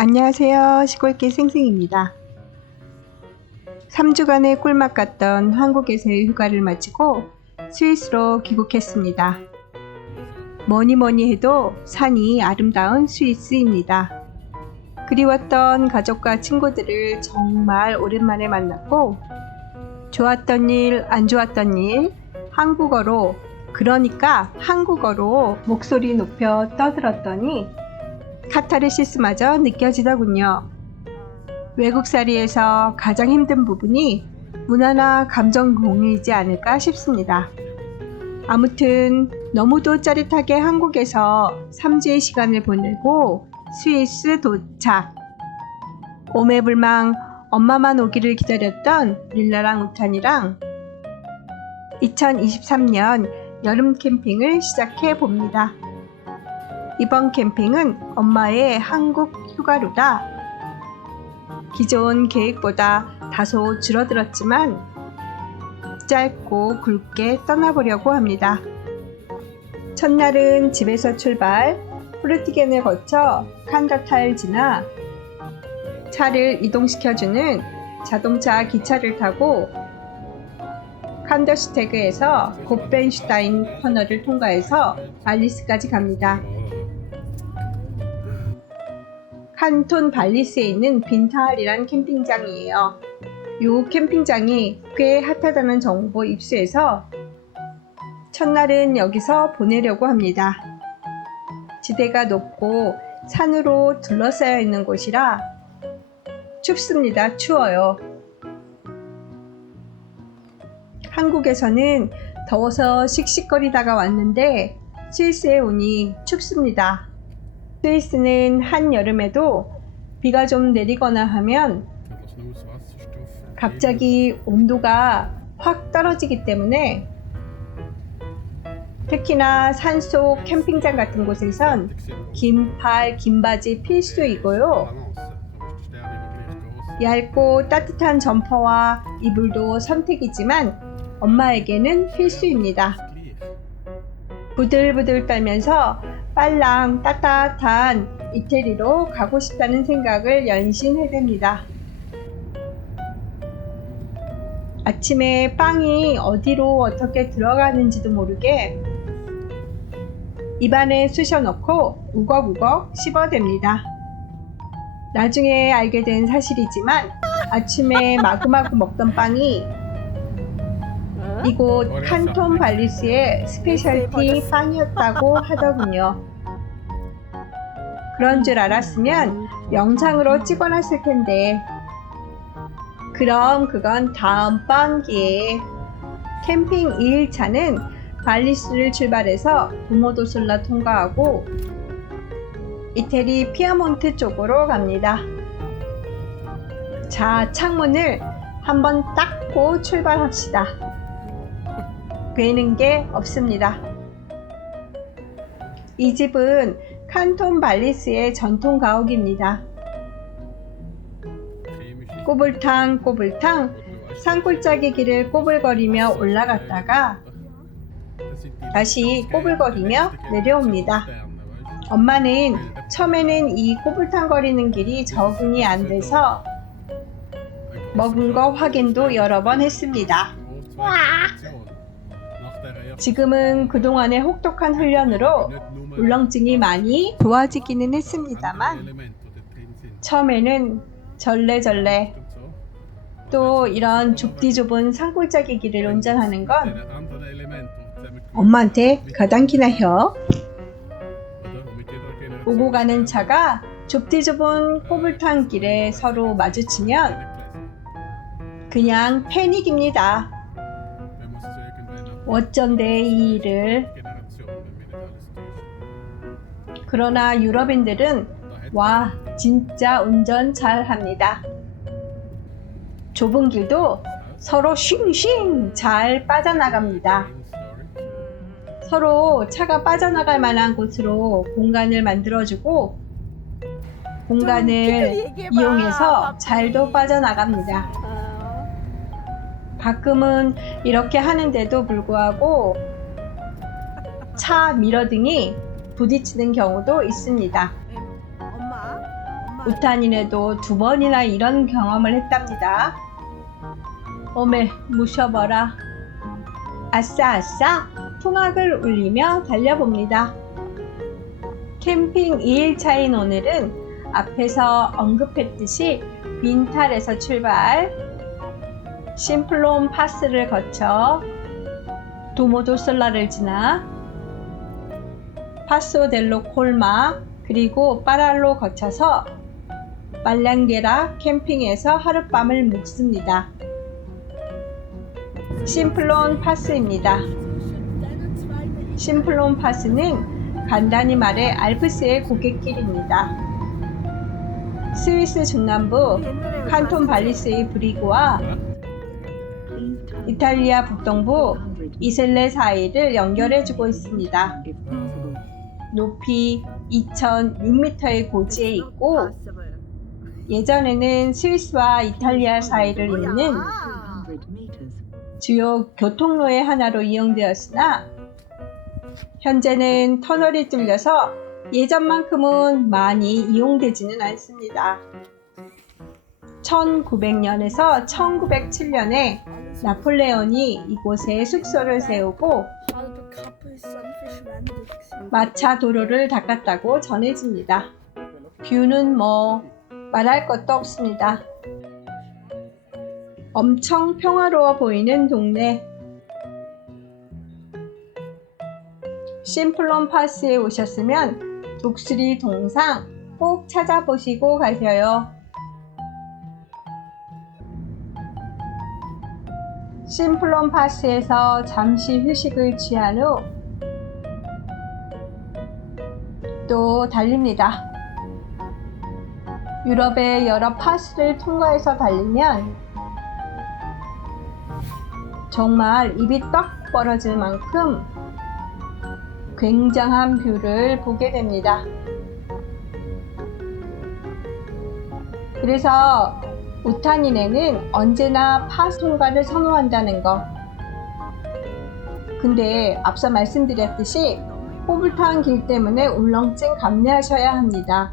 안녕하세요. 시골길 생생입니다. 3주간의 꿀맛 같던 한국에서의 휴가를 마치고 스위스로 귀국했습니다. 뭐니 해도 산이 아름다운 스위스입니다. 그리웠던 가족과 친구들을 정말 오랜만에 만났고 좋았던 일, 안 좋았던 일, 한국어로 목소리 높여 떠들었더니 카타르시스마저 느껴지더군요. 외국살이에서 가장 힘든 부분이 문화나 감정 공유이지 않을까 싶습니다. 아무튼 너무도 짜릿하게 한국에서 3주의 시간을 보내고 스위스 도착. 오매불망 엄마만 오기를 기다렸던 릴라랑 우탄이랑 2023년 여름 캠핑을 시작해 봅니다. 이번 캠핑은 엄마의 한국 휴가로다. 기존 계획보다 다소 줄어들었지만 짧고 굵게 떠나보려고 합니다. 첫날은 집에서 출발, 프루티겐을 거쳐 칸다타를 지나 차를 이동시켜주는 자동차 기차를 타고 칸더슈테그에서 곱벤슈타인 터널을 통과해서 발리스까지 갑니다. 칸톤 발리스에 있는 빈타할이란 캠핑장이에요. 이 캠핑장이 꽤 핫하다는 정보 입수해서 첫날은 여기서 보내려고 합니다. 지대가 높고 산으로 둘러싸여 있는 곳이라 춥습니다. 추워요. 한국에서는 더워서 씩씩거리다가 왔는데 스위스에 오니 춥습니다. 스위스는 한여름에도 비가 좀 내리거나 하면 갑자기 온도가 확 떨어지기 때문에 특히나 산속 캠핑장 같은 곳에선 긴 팔, 긴 바지 필수이고요. 얇고 따뜻한 점퍼와 이불도 선택이지만 엄마에게는 필수입니다. 부들부들 떨면서 빨랑 따뜻한 이태리로 가고 싶다는 생각을 연신해댑니다. 아침에 빵이 어디로 어떻게 들어가는지도 모르게 입안에 쑤셔 넣고 우걱우걱 씹어댑니다. 나중에 알게 된 사실이지만 아침에 마구마구 먹던 빵이 이곳 칸톤 발리스의 스페셜티 빵이었다고 하더군요. 그런 줄 알았으면 영상으로 찍어놨을 텐데 그럼 그건 다음번 기회에. 캠핑 2일차는 발리스를 출발해서 도모도솔라 통과하고 이태리 피아몬트 쪽으로 갑니다. 자, 창문을 한번 닦고 출발합시다. 되는 게 없습니다. 이 집은 칸톤 발리스의 전통 가옥입니다. 꼬불탕 산골짜기 길을 꼬불거리며 올라갔다가 다시 꼬불거리며 내려옵니다. 엄마는 처음에는 이 꼬불탕거리는 길이 적응이 안 돼서 먹은 거 확인도 여러 번 했습니다. 지금은 그동안의 혹독한 훈련으로 울렁증이 많이 좋아지기는 했습니다만 처음에는 절레절레 또 이런 좁디 좁은 산골짜기 길을 운전하는 건 엄마한테 가당키나 혀. 오고 가는 차가 좁디 좁은 꼬불탕 길에 서로 마주치면 그냥 패닉입니다. 어쩐데 이 일을. 그러나 유럽인들은 와 진짜 운전 잘합니다. 좁은 길도 서로 쉥쉥 잘 빠져나갑니다. 서로 차가 빠져나갈 만한 곳으로 공간을 만들어주고 공간을 이용해서 잘도 빠져나갑니다. 가끔은 이렇게 하는데도 불구하고 차 미러등이 부딪히는 경우도 있습니다. 우탄이네도 2번이나 이런 경험을 했답니다. 오메 무셔버라. 아싸 아싸 풍악을 울리며 달려봅니다. 캠핑 2일차인 오늘은 앞에서 언급했듯이 빈탈에서 출발, 심플론 파스를 거쳐 도모도솔라를 지나 파소 델로 콜마 그리고 파랄로 거쳐서 말랑게라 캠핑에서 하룻밤을 묵습니다. 심플론 파스입니다. 심플론 파스는 간단히 말해 알프스의 고갯길입니다. 스위스 중남부 칸톤 발리스의 브리그와 이탈리아 북동부 이셀레 사이를 연결해주고 있습니다. 높이 2006m의 고지에 있고 예전에는 스위스와 이탈리아 사이를 잇는 주요 교통로의 하나로 이용되었으나 현재는 터널이 뚫려서 예전만큼은 많이 이용되지는 않습니다. 1900년에서 1907년에 나폴레온이 이곳에 숙소를 세우고 마차 도로를 닦았다고 전해집니다. 뷰는 뭐 말할 것도 없습니다. 엄청 평화로워 보이는 동네. 심플론 파스에 오셨으면 독수리 동상 꼭 찾아보시고 가셔요. 심플론 파스에서 잠시 휴식을 취한 후 또 달립니다. 유럽의 여러 파스를 통과해서 달리면 정말 입이 떡 벌어질 만큼 굉장한 뷰를 보게 됩니다. 그래서 우탄이네는 언제나 파스 통과를 선호한다는 거. 근데 앞서 말씀드렸듯이 호불탄 길 때문에 울렁증 감내하셔야 합니다.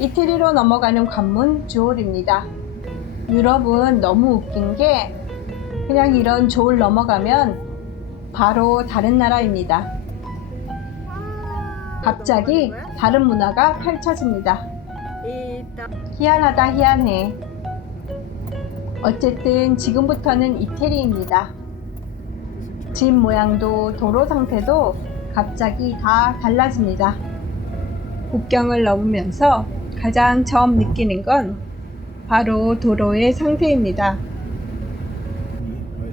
이태리로 넘어가는 관문 조올입니다. 유럽은 너무 웃긴 게 그냥 이런 조올 넘어가면 바로 다른 나라입니다. 갑자기 다른 문화가 펼쳐집니다. 희한하다 희한해. 어쨌든 지금부터는 이태리입니다. 집 모양도 도로 상태도 갑자기 다 달라집니다. 국경을 넘으면서 가장 처음 느끼는 건 바로 도로의 상태입니다.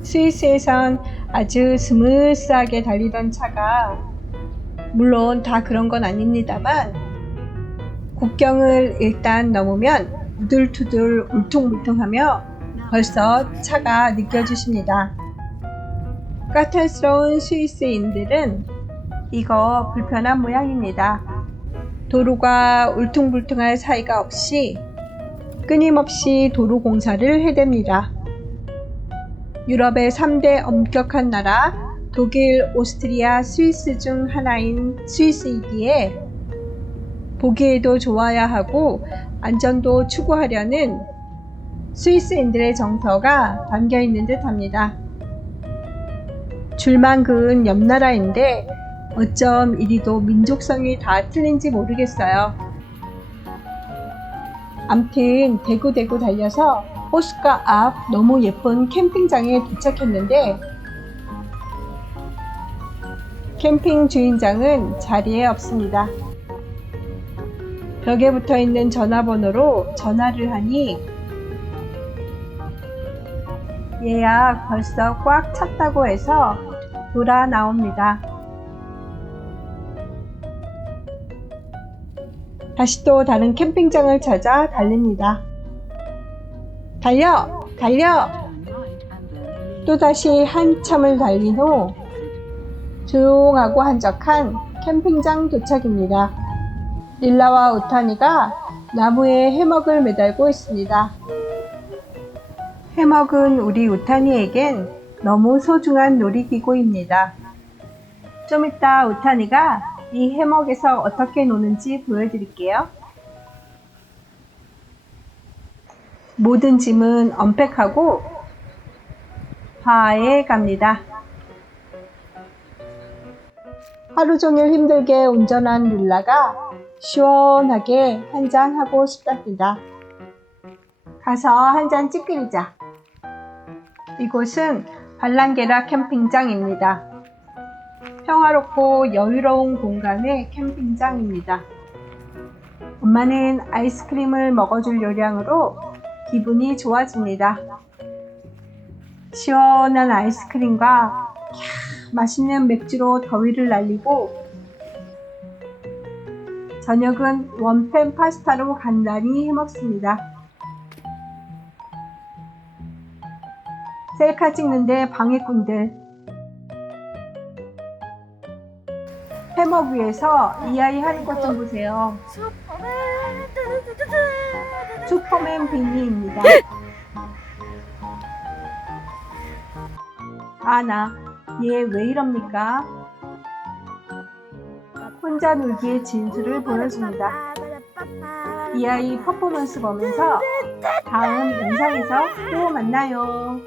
스위스에선 아주 스무스하게 달리던 차가 물론 다 그런 건 아닙니다만 국경을 일단 넘으면 우둘투둘 울퉁불퉁하며 벌써 차가 느껴지십니다. 까탈스러운 스위스인들은 이거 불편한 모양입니다. 도로가 울퉁불퉁할 사이가 없이 끊임없이 도로 공사를 해댑니다. 유럽의 3대 엄격한 나라 독일, 오스트리아, 스위스 중 하나인 스위스이기에 보기에도 좋아야 하고 안전도 추구하려는 스위스인들의 정서가 담겨있는 듯 합니다. 줄만 그은 옆 나라인데 어쩜 이리도 민족성이 다 틀린지 모르겠어요. 암튼 대구대구 달려서 호숫가 앞 너무 예쁜 캠핑장에 도착했는데 캠핑 주인장은 자리에 없습니다. 벽에 붙어있는 전화번호로 전화를 하니 예약 벌써 꽉 찼다고 해서 돌아 나옵니다. 다시 또 다른 캠핑장을 찾아 달립니다. 달려! 달려! 또다시 한참을 달린 후 조용하고 한적한 캠핑장 도착입니다. 릴라와 우타니가 나무에 해먹을 매달고 있습니다. 해먹은 우리 우타니에겐 너무 소중한 놀이기구입니다. 좀 이따 우타니가 이 해먹에서 어떻게 노는지 보여드릴게요. 모든 짐은 언팩하고 바에 갑니다. 하루 종일 힘들게 운전한 룰라가 시원하게 한잔하고 싶답니다. 가서 한잔 찌끄리자. 이곳은 발랑게라 캠핑장입니다. 평화롭고 여유로운 공간의 캠핑장입니다. 엄마는 아이스크림을 먹어줄 요량으로 기분이 좋아집니다. 시원한 아이스크림과 맛있는 맥주로 더위를 날리고 저녁은 원팬 파스타로 간단히 해먹습니다. 셀카 찍는데 방해꾼들. 해먹 위에서 이 아이 하는 것 좀 보세요. 슈퍼맨 비니입니다. 나 얘 왜 이럽니까? 혼자 놀기의 진수를 보여줍니다. 이 아이 퍼포먼스 보면서 다음 영상에서 또 만나요.